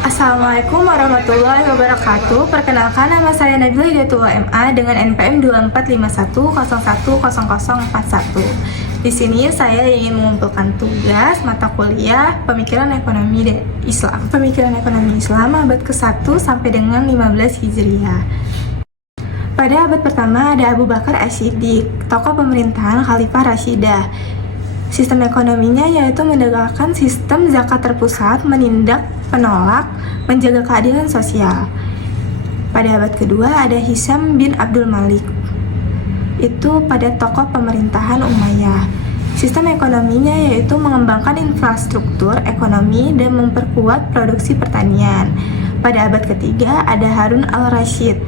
Assalamualaikum warahmatullahi wabarakatuh. Perkenalkan, nama saya Nabila Hidayatul MA dengan NPM 2451010041. Di sini saya ingin mengumpulkan tugas mata kuliah Pemikiran Ekonomi Islam. Pemikiran Ekonomi Islam abad ke-1 sampai dengan 15 Hijriah. Pada abad pertama ada Abu Bakar As-Siddiq, tokoh pemerintahan Khalifah Rashidah. Sistem ekonominya yaitu menegakkan sistem zakat terpusat, menindak penolak, menjaga keadilan sosial. Pada abad kedua ada Hisham bin Abdul Malik, itu pada tokoh pemerintahan Umayyah. Sistem ekonominya yaitu mengembangkan infrastruktur ekonomi dan memperkuat produksi pertanian. Pada abad ketiga ada Harun al-Rashid,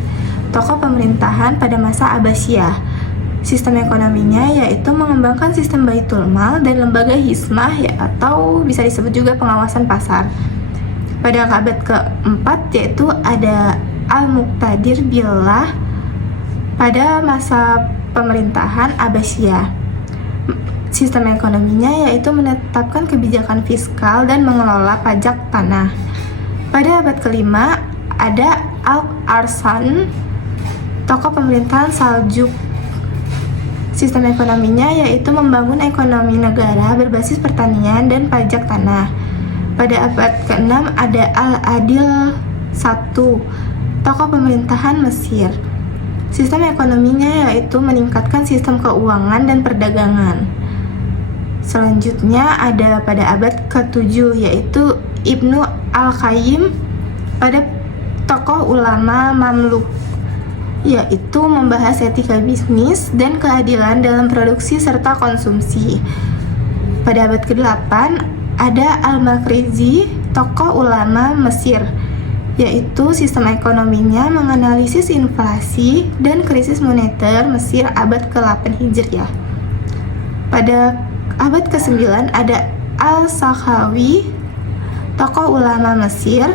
tokoh pemerintahan pada masa Abbasiyah. Sistem ekonominya yaitu mengembangkan sistem baitul mal dan lembaga hizmah atau bisa disebut juga pengawasan pasar. Pada abad keempat yaitu ada Al-Muqtadir Billah pada masa pemerintahan Abbasiyah. Sistem ekonominya yaitu menetapkan kebijakan fiskal dan mengelola pajak tanah. Pada abad kelima ada Al-Arslan, tokoh pemerintahan Saljuk. Sistem ekonominya yaitu membangun ekonomi negara berbasis pertanian dan pajak tanah. Pada abad ke-6 ada Al-Adil I, tokoh pemerintahan Mesir. Sistem ekonominya yaitu meningkatkan sistem keuangan dan perdagangan. Selanjutnya ada pada abad ke-7 yaitu Ibnu Al-Qayyim, pada tokoh ulama Mamluk, yaitu membahas etika bisnis dan keadilan dalam produksi serta konsumsi. Pada abad ke-8 ada Al-Makrizi, tokoh ulama Mesir, yaitu sistem ekonominya menganalisis inflasi dan krisis moneter Mesir abad ke-8 Hijriah. Pada abad ke-9 ada Al-Sakhawi, tokoh ulama Mesir,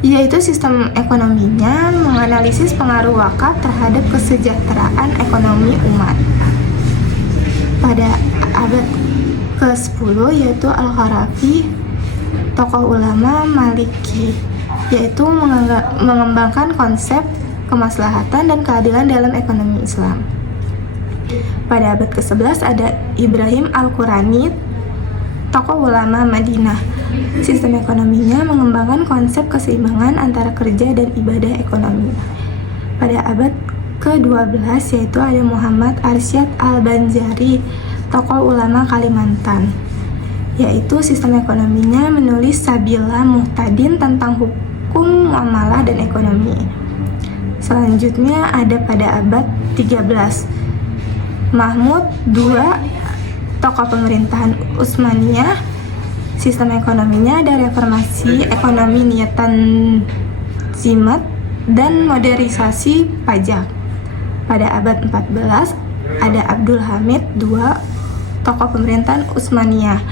yaitu sistem ekonominya menganalisis pengaruh wakaf terhadap kesejahteraan ekonomi umat. Pada abad ke-10 yaitu Al-Kharafi, tokoh ulama Maliki, yaitu mengembangkan konsep kemaslahatan dan keadilan dalam ekonomi Islam. Pada abad ke-11 ada Ibrahim Al-Qurani, tokoh ulama Madinah. Sistem ekonominya mengembangkan konsep keseimbangan antara kerja dan ibadah ekonomi. Pada abad ke-12 yaitu ada Muhammad Arsyad Al-Banjari, tokoh ulama Kalimantan, yaitu sistem ekonominya menulis Sabila Muhtadin tentang hukum muamalah dan ekonomi. Selanjutnya ada pada abad 13 Mahmud II, tokoh pemerintahan Utsmaniyah. Sistem ekonominya ada reformasi ekonomi niatan zimat dan modernisasi pajak. Pada abad 14 ada Abdul Hamid II, tokoh pemerintahan Utsmaniyah.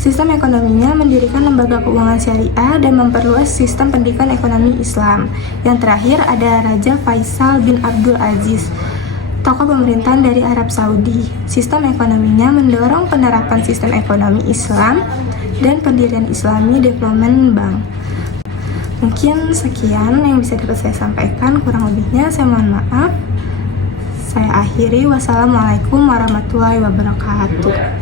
Sistem ekonominya mendirikan lembaga keuangan syariah dan memperluas sistem pendidikan ekonomi Islam. Yang terakhir ada Raja Faisal bin Abdul Aziz, tokoh pemerintahan dari Arab Saudi. Sistem ekonominya mendorong penerapan sistem ekonomi Islam dan pendirian Islami Development Bank. Mungkin sekian yang bisa dapat saya sampaikan, kurang lebihnya saya mohon maaf. Saya akhiri, wassalamualaikum warahmatullahi wabarakatuh.